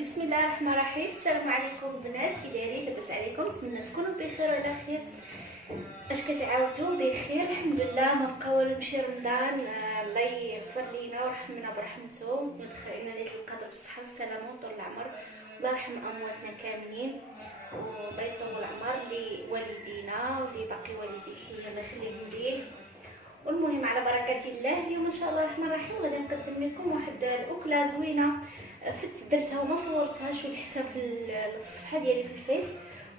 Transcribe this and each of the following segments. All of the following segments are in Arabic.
بسم الله الرحمن الرحيم. السلام عليكم البنات، كي دايرين؟ لاباس عليكم؟ نتمنى تكونوا بخير وعلى خير. اش كتعاودوا؟ بخير الحمد لله. ما بقى والو، مشي رمضان، الله يغفر لينا ويرحمنا برحمته ويدخل علينا ليله القدر بالصحه والسلامه وطول العمر، الله يرحم امواتنا كاملين والله يطول العمر لوالدينا واللي باقي والدي حي الله يخليهم ليه. والمهم على بركه الله اليوم ان شاء الله الرحمن الرحيم غادي نقدم لكم واحد الاكله زوينه، درتها وما صورتهاش ولحتها في الصفحه ديالي في الفيس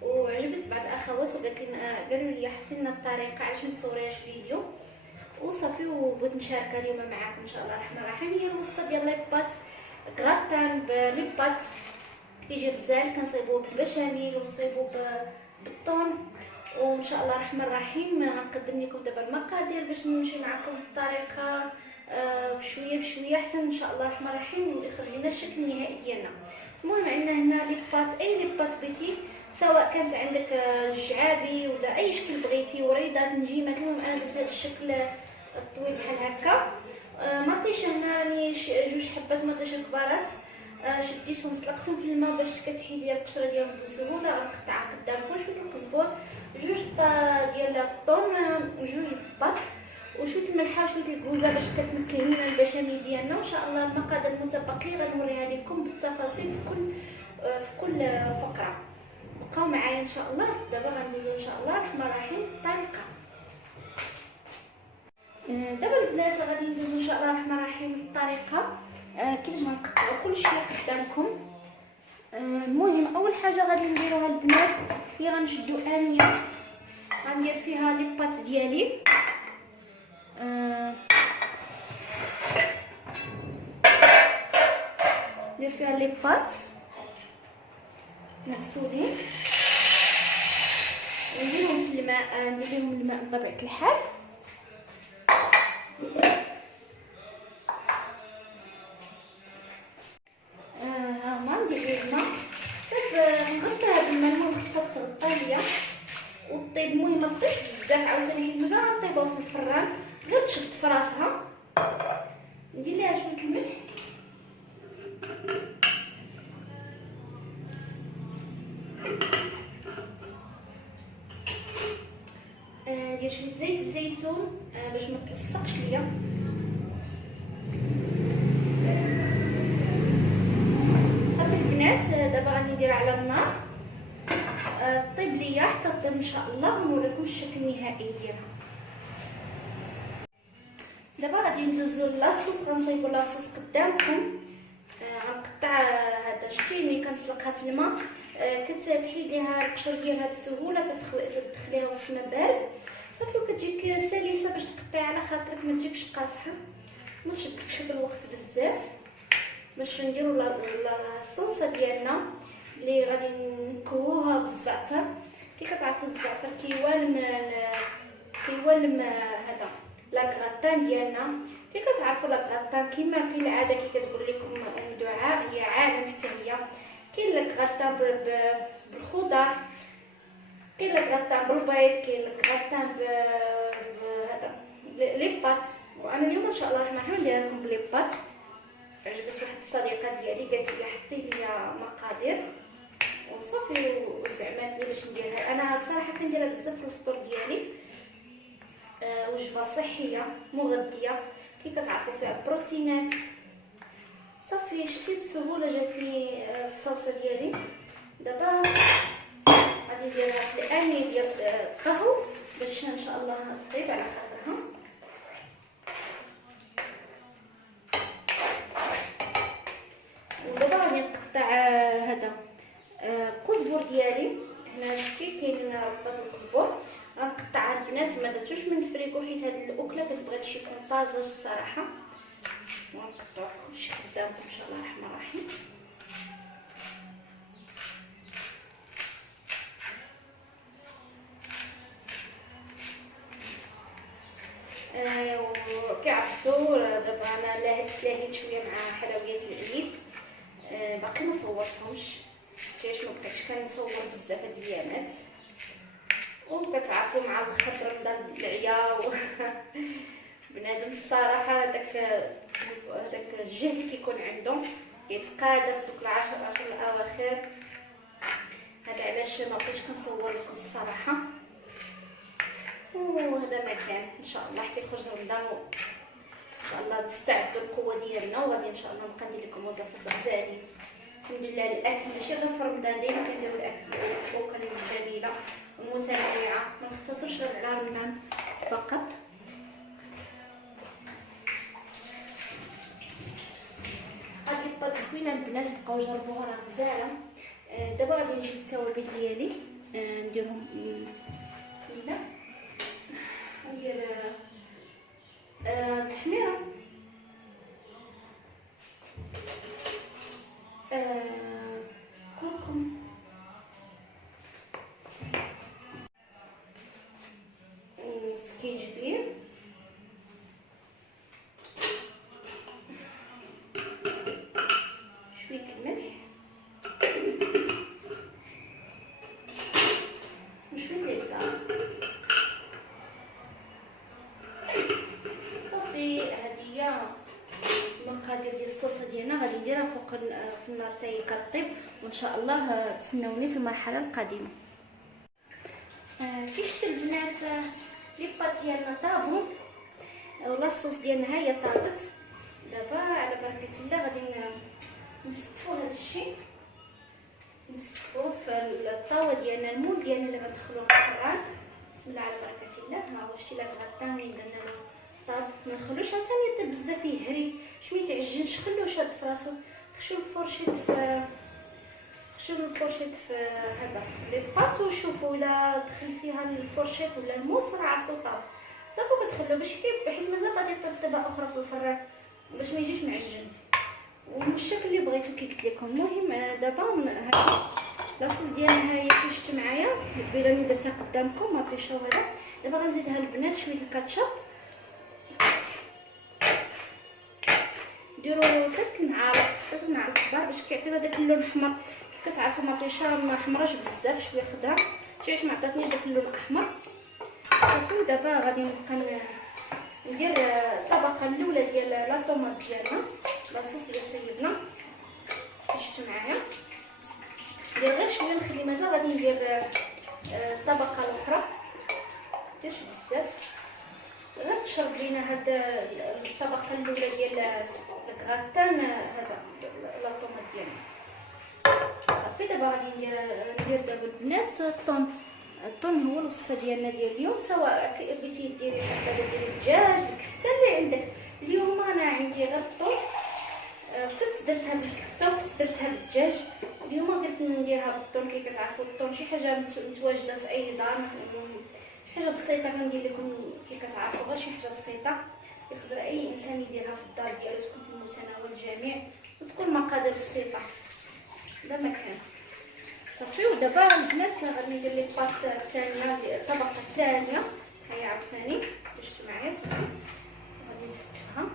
وعجبت بعض الاخوات قالوا لي حطي لنا الطريقه علاش ما تصوريهاش فيديو وصافي، وبغيت نشاركها اليوم معكم ان شاء الله الرحمن الرحيم. هي الوصفه ديال لي بات غراتان بلي بات، كيجي غزال كنصايبوه بالبشاميل ونصايبوه بالطون، وان شاء الله الرحمن الرحيم غنقدم لكم دابا المقادير باش نمشي معكم بالطريقه بشويه بشويه حتى ان شاء الله الرحمن الرحيم يخرج لنا الشكل النهائي ديالنا. المهم عندنا هنا لي بات، اي لي بات بيتي، سواء كانت عندك جعابي ولا اي شكل بغيتي، وريضات، نجيمات، المهم انا درت هذا الشكل الطويل بحال هكا. مطيشه هنا راني جوج حبات مطيشه كبارات، شديتهم سلقتهم في الماء باش كتحيدي القشره ديالهم بسهوله. غنقطعها قدامكم شويه القزبر، جوج ديال الطون، جوج بط، وشويه الملحه وشويه الكوزه باش كتمكن لنا البشاميل ديالنا. وان شاء الله المقادير المتبقيه غنوريها لكم بالتفاصيل في كل فقره. بقاو معايا ان شاء الله. دابا غندوزو ان شاء الله الرحمن الرحيم الطريقه. دابا البنات غادي ندوزو ان شاء الله الرحمن الرحيم الطريقه كيفاش غنقطعوا كل شيء قدامكم. المهم اول حاجه غادي نديروها البنات هي غنشدو انيه غندير فيها لي بات ديالي، ندير فيها لي بات مغسولين ونديرهم في الماء، نديرهم الماء بطبيعه الحال. هاهما ندير الماء صافي نغطيها بالماء. المهم خصها تغطى ليا وطيب، المهم ما تطيبش بزاف عاوتاني حيت مازال غنطيبوها في الفران، غير تشد في راسها. ندير ليها شويه الملح ندير شويه زيت الزيتون باش ما تلصقش ليا. صافي البنات دابا غادي نديرها على النار طيب ليا حتى طيب ان شاء الله ونوريكم الشكل النهائي ديالها. دابا غادي ندوزو لاصوص، غنصايبو لاصوص قدامكم. غنقطع هذا شتي ملي كنسلقها في الماء كتحيديها القشر ديالها بسهوله، كتدخليها وسط الماء بارد صافي وكتجيك سلسه باش تقطعي على خاطرك ما تجيكش قاصحه، ما تشدكش بالوقت بزاف. باش نديرو الصلصه ديالنا اللي غادي نكووها بالزعتر. كي كتعرفوا الزعتر كيوالم هذا لاكغاتان ديالنا. كي كتعرفوا لاكغاتان كما كاين العاده كي كتقول لكم دعاء، هي عالم حتى هي. كاين لاكغاتان بالخضر، كاين لاكغاتان بالبيض، كاين لاكغاتان بهذا لي بات. وانا اليوم ان شاء الله الرحمن الرحيم ندير لكم بلي بات. عجبت واحد الصديقه ديالي قالت لي حطي لي مقادير وصافي وزعمات لي باش نديرها. انا الصراحه كنديرها بزاف في الفطور ديالي، وجبه صحيه مغذيه كي كتعرفوا فيها بروتينات. صافي صافي شتي بسهوله جاتني الصلصه ديالي. دابا غادي نديرها في الاني ديال الطهو باش ان شاء الله طيب على خاطرها. ودابا غادي نقطع هذا القزبر ديالي. هنا شفتي كاين ربطه القزبر، غنقطعها البنات ما درتوش من الفريكو حيت هاد الاكله كتبغي تجي يكون طازج الصراحه. ونقطعو كلشي قدامكم ان شاء الله الرحمن الرحيم. وكيعرفتوا دابا انا لاهيت شويه مع حلويات العيد، باقي ما صورتهمش حيت ما بقيتش كنصور بزاف هاد الايامات، وكتعرفوا مع الخضر رمضان العيا بنادم الصراحه هذاك الجهد اللي كيكون عنده كيتقادى في دوك العشر الاواخر. هذا علاش ما بقيتش كنصور لكم الصراحه. وهذا ما كان ان شاء الله حتى يخرج رمضان ان شاء الله تستعدوا القوه ديالنا، وغادي ان شاء الله نبقى ندير لكم وصفات غزالي. الحمد لله الاكل ماشي غير في رمضان، ديما كنديروا الاكل واكل جميله ومتنوعه، ما نختصرش غير على رمضان فقط. هاد الباط زوينه البنات، بقاو جربوها راه غزاله. دابا غادي نجيب التوابل ديالي نديرهم. بسم الله. ندير تحميره، كركم، سكينجبير، شويه الملح وشويه الابزار. صافي هذه هي المقادير ديال الصلصه ديالنا. غادي نديرها فوق في النار حتى هي كطيب، وان شاء الله تسناوني في المرحله القادمه. كيف شفتوا البنات لي بات ديالنا طابوا ولا الصوص ديالنا ها هي طابت. دابا على بركه الله غادي نستفوا هذا الشيء، نستفوه في الطاوه ديالنا، المول ديالنا اللي غندخلوه للفران. بسم الله على بركه الله. ها هو شتي لا بغا درنا له طاب، ما نخلوش ثاني يطيب بزاف يهري باش ما يتعجنش، خلوه شاد في راسو. خشوا الفرشيط في هذا في لي باط وشوفوا الا دخل فيها الفرشيط ولا الموس راه عرفوا طاب. صافي كتخلوه باش حيت مازال غادي يطيب طيبه اخرى في الفران باش ما يجيش معجن والشكل اللي بغيتو كي قلت لكم. المهم دابا هذا لاصوص ديالنا ها هي كي شفتوا معايا البيره اللي درتها قدامكم مطيشه. وهذا دابا غنزيدها البنات شويه الكاتشب، ديروا 3 معالق كبار باش كيعطينا داك اللون احمر. كتعرفوا مطيشه ما حمراش بزاف، شويه خضره حيت ما عطاتنيش داك اللون احمر. صافي دابا غادي نبقى ندير الطبقه الاولى ديال لا طوماط ديالنا، لاصوص اللي سيبنا شفتوا معايا. ندير غير شويه نخلي مازال غادي ندير الطبقه الاخرى، مديرش بزاف غير تشرب لينا هاد الطبقه الاولى ديال الغرتان هذا لا طوماط ديالنا. صافي دابا غادي ندير دابا البنات الطون هو الوصفه ديالنا ديال اليوم. سواء بغيتي ديري دابا ديري الدجاج الكفته اللي عندك. اليوم انا عندي غير الطون، فت درتها بالكفته وفت درتها بالدجاج. اليوم قلت نديرها بالطون كي كتعرفوا الطون شي حاجه متواجده في اي دار، شي حاجه بسيطه كندير لكم كي كتعرفوا غير شي حاجه بسيطه يقدر اي انسان يديرها في الدار ديالو، تكون في متناول الجميع وتكون مقادير بسيطه. هذا ما كان صافي. ودابا البنات غادي ندير لي الباط الثانيه الطبقه الثانيه هي عاوتاني شفتوا معايا. صافي غادي نستفها،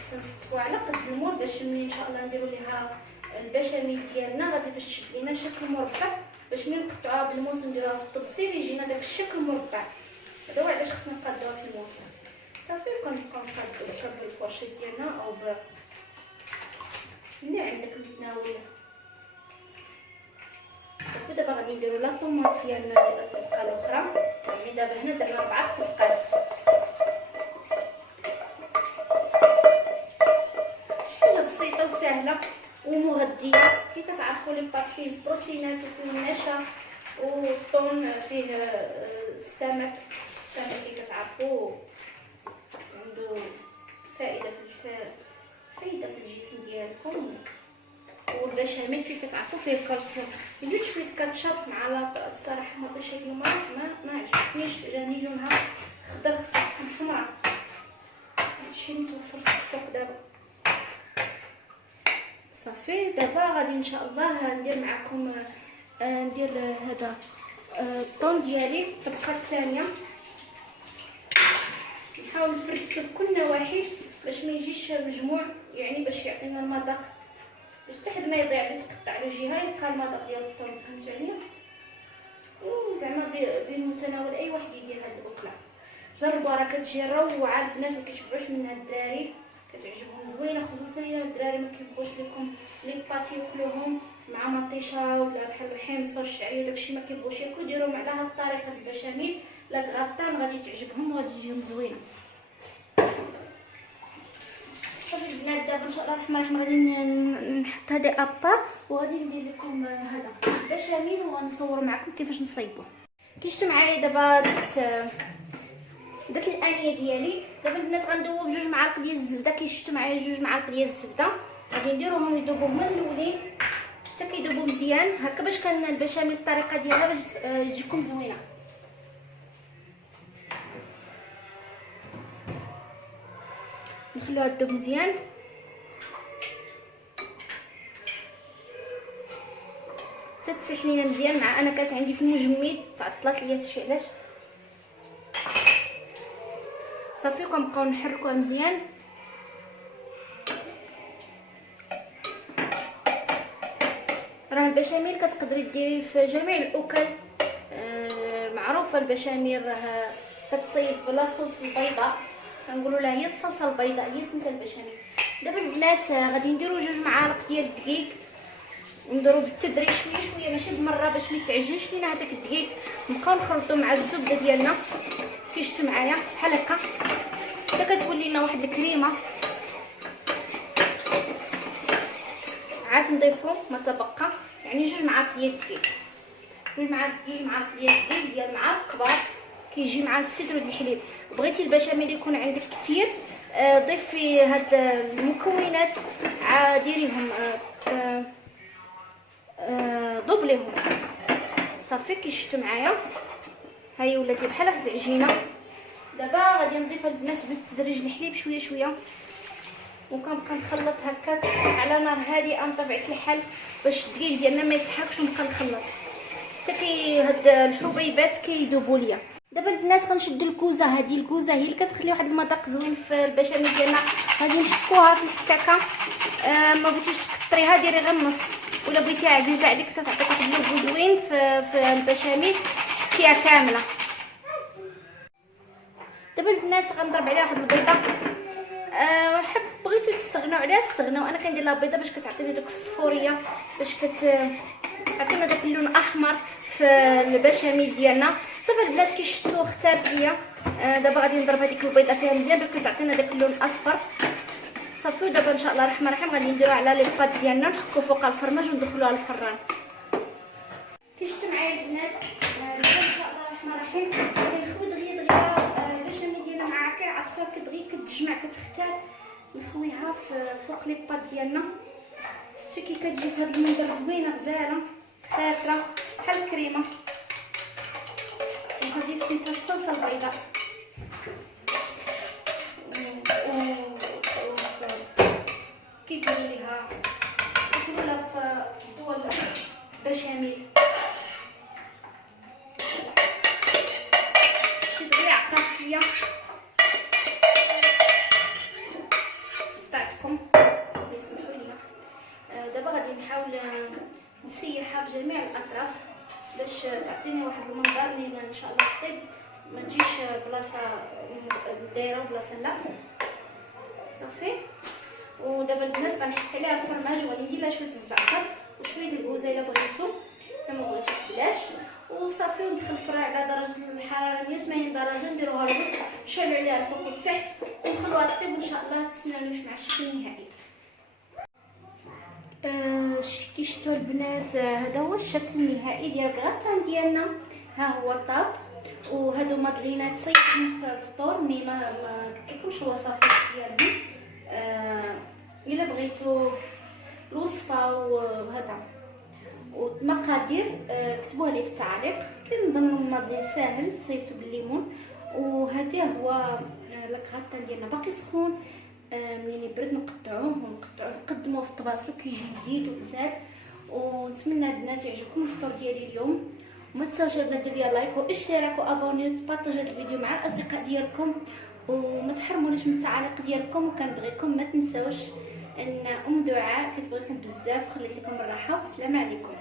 خصنا نستفوها على قد المول باش ملي ان شاء الله نديرو ليها البشاميل ديالنا غادي باش تشد لينا شكل مربع، باش ملي نقطعوها بالموس ونديروها في الطبسيل يجينا داك الشكل مربع. هذا هو علاش خصنا نقادوها في الموس. صافي كنبقاو نقادو الفرشيط ديالنا او اللي عندك متناوله. صافي دابا غادي نديرو لا طوماط ديالنا الطبقه الاخرى، يعني دابا هنا درنا 4 طبقات. شي حاجه بسيطه سهله ومغذيه. كيف كتعرفوا لي بات فيه البروتينات وفيه النشا، والطون فيه السمك كيف كتعرفوا عنده فائده في الجسم ديالكم. والبشاميل كيف كتعرفوا فيه الكالسيوم. نزيد شويه كاتشاب مع لاط. الصراحه ما بغيتش هاد المره، ما عجبتنيش، جاني لونها خضر خصها تكون حمراء. هادشي متوفر في السوق دابا. صافي دابا غادي ان شاء الله ندير معكم ندير هذا الطون ديالي الطبقه الثانيه. نحاول نفرد في كل نواحي باش ما يجيش مجموع، يعني باش يعطينا المذاق، باش حتى حد ما يضيع لي تقطع له جهه يبقى المذاق ديال الطون. فهمتوني؟ وزعما بمتناول اي واحد يدير هاد الاكله. جربوا راه كتجي روعه. البنات ما كيشبعوش منها، الدراري كتعجبهم زوينه، خصوصا الا الدراري ما كيبغوش لكم لي باتي ياكلوهم مع مطيشه ولا بحال الحمصه والشعريه وداكشي ما كيبغوش ياكلوا. ديروهم على هاد الطريقه البشاميل لا كغطان، غادي تعجبهم وغادي تجيهم زوينه. صافي البنات دابا ان شاء الله الرحمن الرحيم غادي نحط هذا ابار وغادي ندير لكم هذا البشاميل وغنصور معكم كيفاش نصايبوه. كي شفتوا معايا دابا درت الانيه ديالي. دابا البنات غندوب 2 معالق ديال الزبده. كي شفتوا معايا 2 معالق ديال الزبده غادي نديروهم يذوبوا من الاولين حتى كيذوبوا مزيان هكا باش كان البشاميل الطريقه ديالها باش تجيكم زوينه. نخلوها تذوب مزيان. تتسيح لينا مزيان. مع انا كانت عندي في المجمد تعطلات ليا هادشي علاش. صافي كنبقاو نحركوها مزيان. راه البشاميل كتقدري ديريه في جميع الاكل. معروفه البشاميل راه كتصيب بلا صوص البيضاء، كنقولوا لها هي الصلصه البيضاء، هي سميتها البشاميل. دابا البنات غادي نديرو 2 معالق ديال الدقيق، نديرو بالتدريج شويه شويه ماشي بمره باش ما يتعجنش لينا هذاك الدقيق. نبقاو نخلطو مع الزبده ديالنا كي شفتوا معايا بحال هكا حتى كتولي لنا واحد الكريمه. عاد نضيفو ما تبقى يعني 2 معالق ديال الدقيق، 2 معالق ديال الدقيق ديال معالق كبار. كيجي مع السيترو ديال الحليب. بغيتي البشاميل يكون عندك كتير ضيفي هاد المكونات ديريهم دوبليهم. صافي كي شفتوا معايا هاي ولات بحال واحد العجينه. دابا غادي نضيف البنات بالتدريج الحليب شويه شويه وكنبقى نخلط هكا على نار هادئه بطبيعه الحال باش الدقيق ديالنا ما يتحركش. ونبقى نخلط حتى هاد الحبيبات كيذوبوا ليا. دابا البنات غنشد الكوزه. هذه الكوزه هي اللي كتخلي واحد المذاق زوين في البشاميل ديالنا. غادي نحكوها في الحكاكه. ما بغيتيش تكثريها ديري غير النص، ولا بغيتيها عزيزه عليك تعطيك واحد اللون زوين في البشاميل فيها كامله. دابا البنات غنضرب عليها واحد البيضه. حب بغيتو تستغناو عليها استغناو. انا كندير لها بيضه باش كتعطيني داك الصفوريه، باش كتعطينا داك اللون الاحمر في البشاميل ديالنا. صافي البنات كي شفتوا اختارت ليا. دابا غادي نضرب هذيك البيضه فيها مزيان باش كتعطينا داك اللون الاصفر. صافي دابا ان شاء الله الرحمن الرحيم غادي نديروها على لي بات ديالنا نحكو فوقها الفرماج وندخلوها للفران. كي شفتوا معايا البنات دابا ان شاء الله الرحمن الرحيم غادي نخوي دغيا البشاميل ديالنا مع هكا عرفتها كتبغي كتجمع كتختار. نخويها فوق لي بات ديالنا. شتي كي كتجي في هذا المنظر زوينه غزاله خاطره بحال الكريمه. وهذه سميتها الصلصه البيضاء. كيقولوا لها في الدول بشاميل. شي دغيا عطات ليا صدعتكم يسمحوا لي. دابا غادي نحاول نسيحها في جميع الاطراف باش تعطيني واحد المنظر اللي ان شاء الله طيب ما تجيش بلاصه دايره وبلاصه لا. صافي ودابا البنات غنحك عليها الفرماج وغادي ندير لها شويه الزعتر وشويه الكوزه الا بغيتو، الا ما بغيتوش بلاش. وصافي وندخل الفران على درجه الحراره 180 درجه. نديروها الوسط نشعلوا عليها الفوق والتحت ونخلوها طيب وان شاء الله تسنانوش مع الشكل النهائي. شفتوا البنات هذا هو الشكل النهائي ديال الغراتان ديالنا. ها هو الطاب، وهادو مادلينات صيفين في الفطور مي ما كيكونش الوصفات ديالهم. الا بغيتو الوصفه وهذا والمقادير كتبوها لي في التعليق. كنظن الماضي ساهل، صيبته بالليمون. وهذا هو الكغاتان ديالنا باقي سخون، منين يبرد نقطعوه نقدموه في الطباسيل كيجي جديد وبزاف. ونتمنى البنات يعجبكم الفطور ديالي اليوم. وما تنساوش البنات ديروا لي لايك واشتراك وابونيو وتبارطاجيو هذا الفيديو مع الاصدقاء ديالكم، وما تحرمونيش من التعاليق ديالكم. وكنبغيكم ما تنساوش ان ام دعاء كتبغيكم بزاف، خليت لكم الراحه والسلام عليكم.